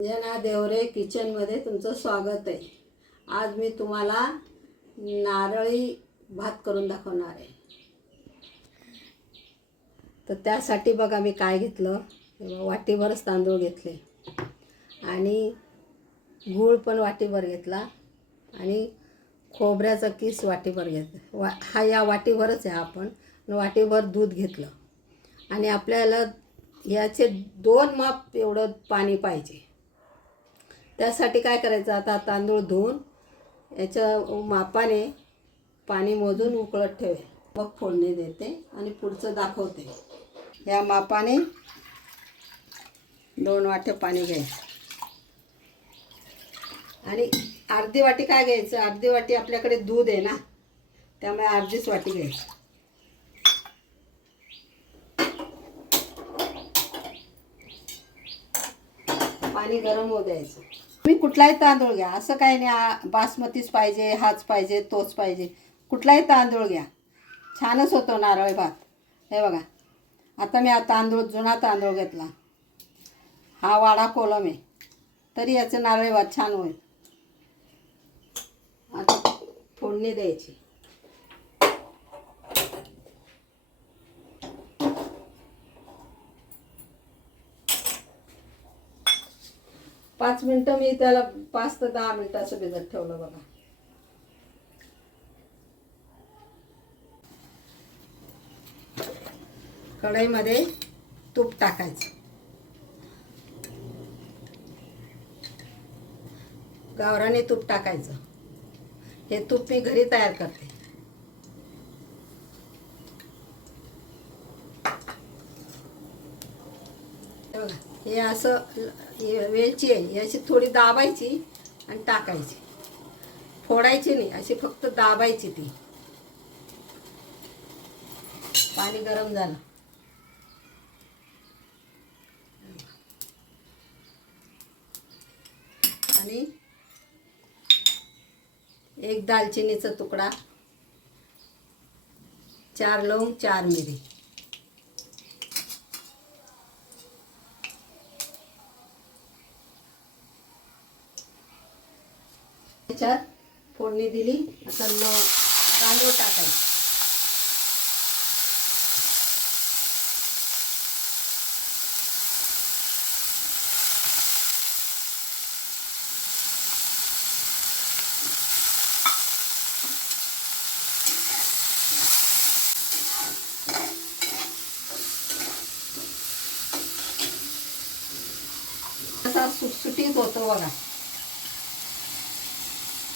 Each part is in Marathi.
अंजना देवरे किचनमध्ये तुमचं स्वागत आहे. आज मी तुम्हाला नारळी भात करून दाखवणार आहे. तर त्यासाठी बघा मी काय घेतलं. वाटीभरच तांदूळ घेतले. आणि गूळ पण वाटीभर घेतला. आणि खोबऱ्याचा किस वाटीभर घेतला. वा हा या वाटीभरच आहे आपण. वाटीभर दूध घेतलं. आणि आपल्याला याचे दोन माप एवढं पाणी पाहिजे. त्यासाठी काय करायचं? आता तांदूळ धुवून याच्या मापाने पाणी मोजून उकळत ठेवे मग फोडणी देते आणि पुढचं दाखवते. या मापाने दोन वाटे पाणी घ्यायचं आणि अर्धी वाटी काय घ्यायचं? अर्धी वाटी आपल्याकडे दूध आहे ना त्यामुळे अर्धीच वाटी घ्यायची पाणी गरम होऊ द्यायचं. तुम्ही कुठलाही तांदूळ घ्या. असं काही नाही बासमतीच पाहिजे हाच पाहिजे तोच पाहिजे. कुठलाही तांदूळ घ्या. छानच होतो नारळ भात. हे बघा. आता मी हा तांदूळ जुना तांदूळ घेतला. हा वाडा कोलम आहे. तरी याचं नारळी भात छान होईल. आता फोडणी द्यायची. पाच मिनटं मी त्याला पाच ते दहा मिनटाचं भिजत ठेवलं बघा. कढईमध्ये तूप टाकायचं. गावराने तूप टाकायचं. हे तूप मी घरी तयार करते. हे असं वेलची आहे याची थोडी दाबायची आणि टाकायची. फोडायची नाही अशी फक्त दाबायची ती. पाणी गरम झालं. आणि एक दालचिनीचा तुकडा चार लवंग चार मिरी. त्याच्यात फोडणी दिली आता मग तांदूळ टाकायचे. असा सुटसुटीत होतो बघा.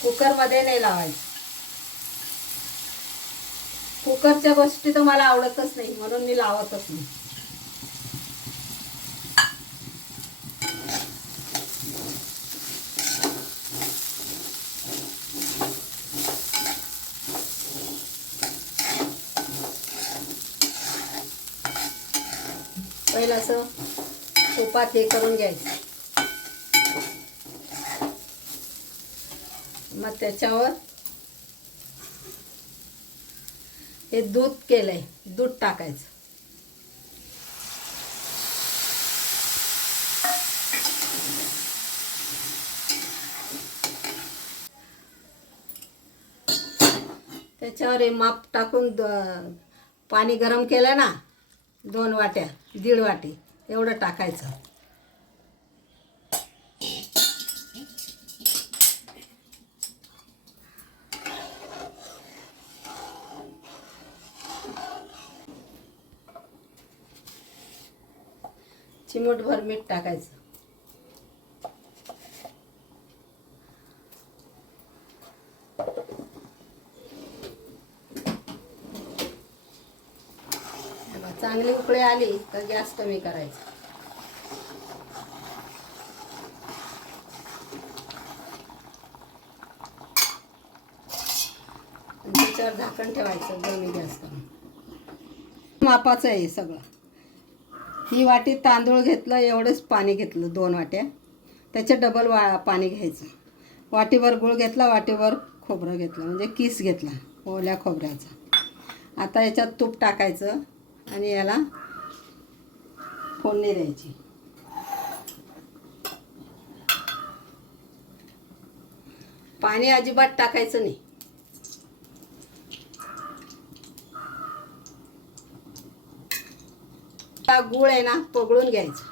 कुकरमध्ये नाही लावायचं. कुकरच्या गोष्टी तर मला आवडतच नाही म्हणून मी लावतच नाही. पहिलं असं तुपात हे करून घ्यायचं. मग त्याच्यावर हे दूध केलंय दूध टाकायचं. त्याच्यावर हे माप टाकून द- पाणी गरम केलं ना दोन वाट्या दीड वाटी एवढं टाकायचं. चिमूटभर मीठ टाकायचं. चांगली उकळी आली तर गॅस कमी करायचा. त्याच्यावर झाकण ठेवायचं कमी गॅस कमी मापाचं आहे सगळं. ही वाटी तांदूळ घेतलं एवढंच पाणी घेतलं दोन वाट्या. त्याचे डबल वा पाणी घ्यायचं. वाटीवर गुळ घेतला वाटीवर खोबरं घेतलं म्हणजे किस घेतला ओल्या खोबऱ्याचा. आता याच्यात तूप टाकायचं आणि याला फोडणी द्यायची. पाणी अजिबात टाकायचं नाही. हा गुळ आहे ना पगळून घ्यायचं.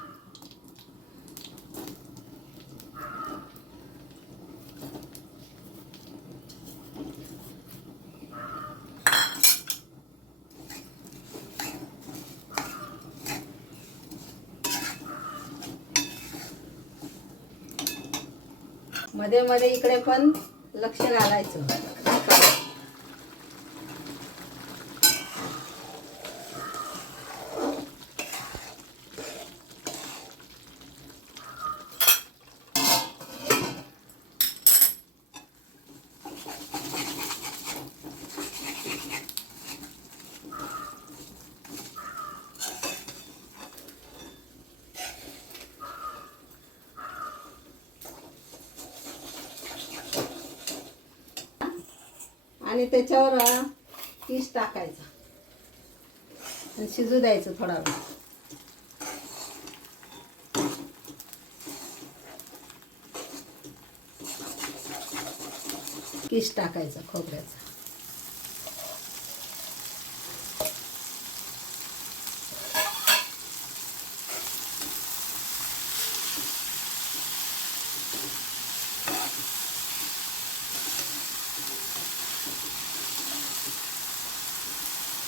मध्ये मध्ये इकडे पण लक्ष घालायचं आणि त्याच्यावर पीस टाकायचा. आणि शिजू द्यायचं थोडा वेळ. किस टाकायचा खोबऱ्याचा.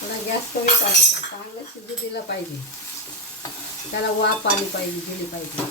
थोडा गॅस कमी करायचा. चांगलं शिजू दिलं पाहिजे. त्याला वाफ आली पाहिजे दिली पाहिजे.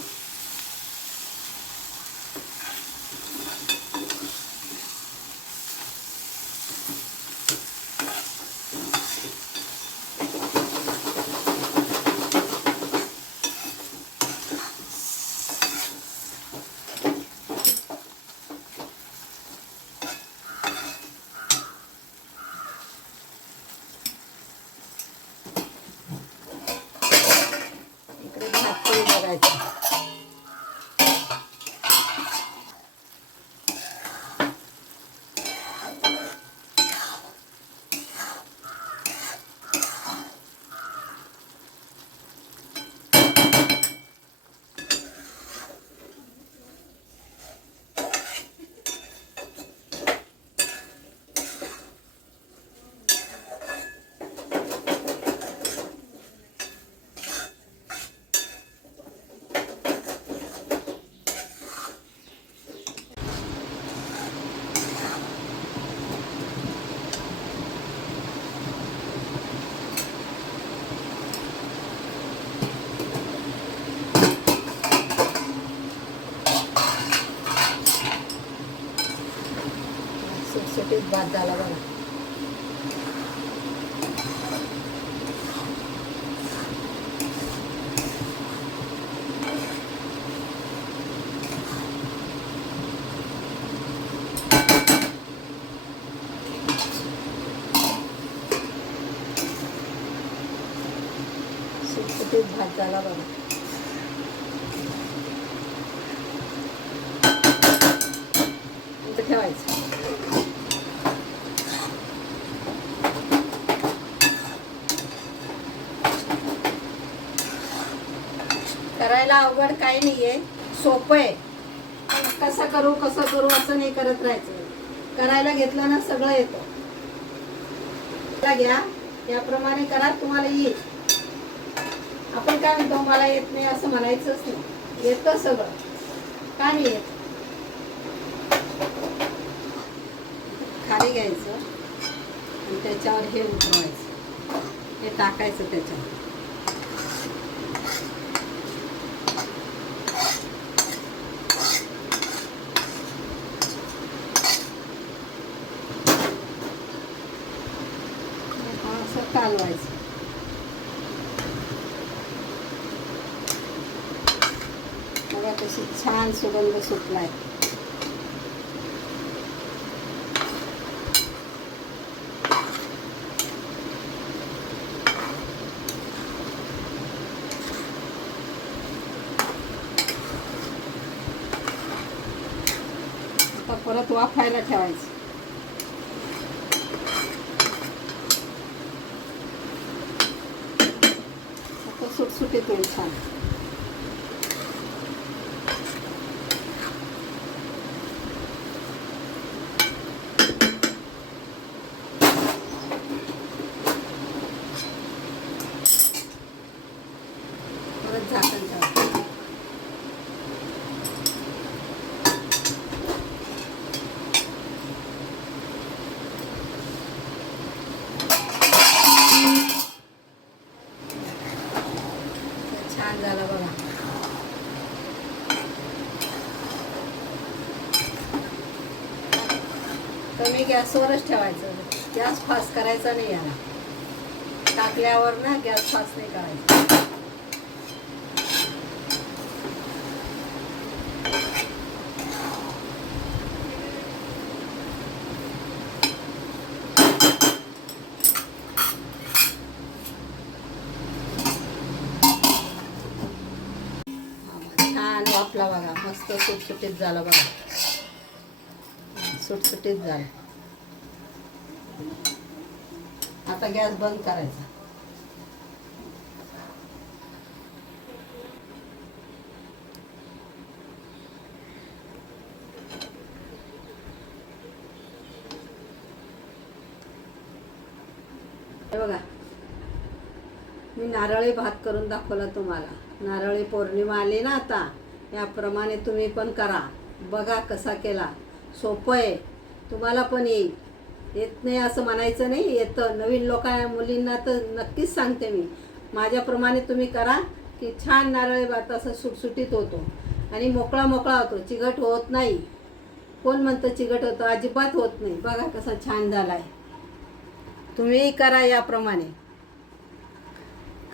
सुटसुटीत भात झाला बघा. सुटसुटीत भात झाला बघा इथं ठेवायचं करायला अवघड काही नाही आहे सोपं आहे. कसं करू कसं करू असं नाही करत राहायचं. करायला घेतलं ना सगळं येतं. घ्या. याप्रमाणे करा तुम्हाला येईल. आपण काय म्हणतो मला येत नाही असं म्हणायचंच नाही. येतं सगळं. का नाही येत? खाली घ्यायचं आणि त्याच्यावर हे उतरवायचं हे टाकायचं त्याच्यावर हा असं कालवायचं बघा कशी गंद सुगंध सुटलाय. आता परत वाफायला ठेवायचं. झाला बघा. कमी गॅसवरच ठेवायचं. गॅस फास्ट करायचा नाही याला. टाकल्यावर ना गॅस फास्ट नाही करायचा. झाला बघा. मस्त सुटसुटीत झालं बघा. सुटसुटीत झालं. आता गॅस बंद करायचा. बघा. मी नारळी भात करून दाखवला तुम्हाला. नारळी पौर्णिमा आली ना आता. याप्रमाणे तुम्ही पण करा. बघा कसा केला. सोपं आहे. तुम्हाला पण येईल. येत नाही असं म्हणायचं नाही. येतं. नवीन लोकांना मुलींना तर नक्कीच सांगते मी. माझ्याप्रमाणे तुम्ही करा की छान नारळी भात असं सुटसुटीत होतो. आणि मोकळा मोकळा होतो. चिघट होत नाही. कोण म्हणतं चिघट होतं? अजिबात होत नाही. बघा कसा छान झाला आहे तुम्हीही करा याप्रमाणे.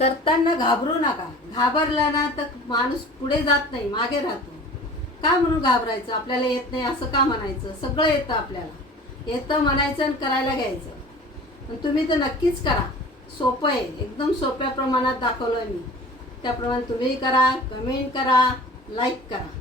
करताना घाबरू नका. घाबरला ना तर माणूस पुढे जात नाही मागे राहतो. का म्हणून घाबरायचं? आपल्याला येत नाही असं का म्हणायचं? सगळं येतं आपल्याला. येतं म्हणायचं आणि करायला घ्यायचं. पण तुम्ही तर नक्कीच करा. सोपं आहे. एकदम सोप्या प्रमाणात दाखवलं मी. त्याप्रमाणे तुम्हीही करा कमेंट करा लाईक करा.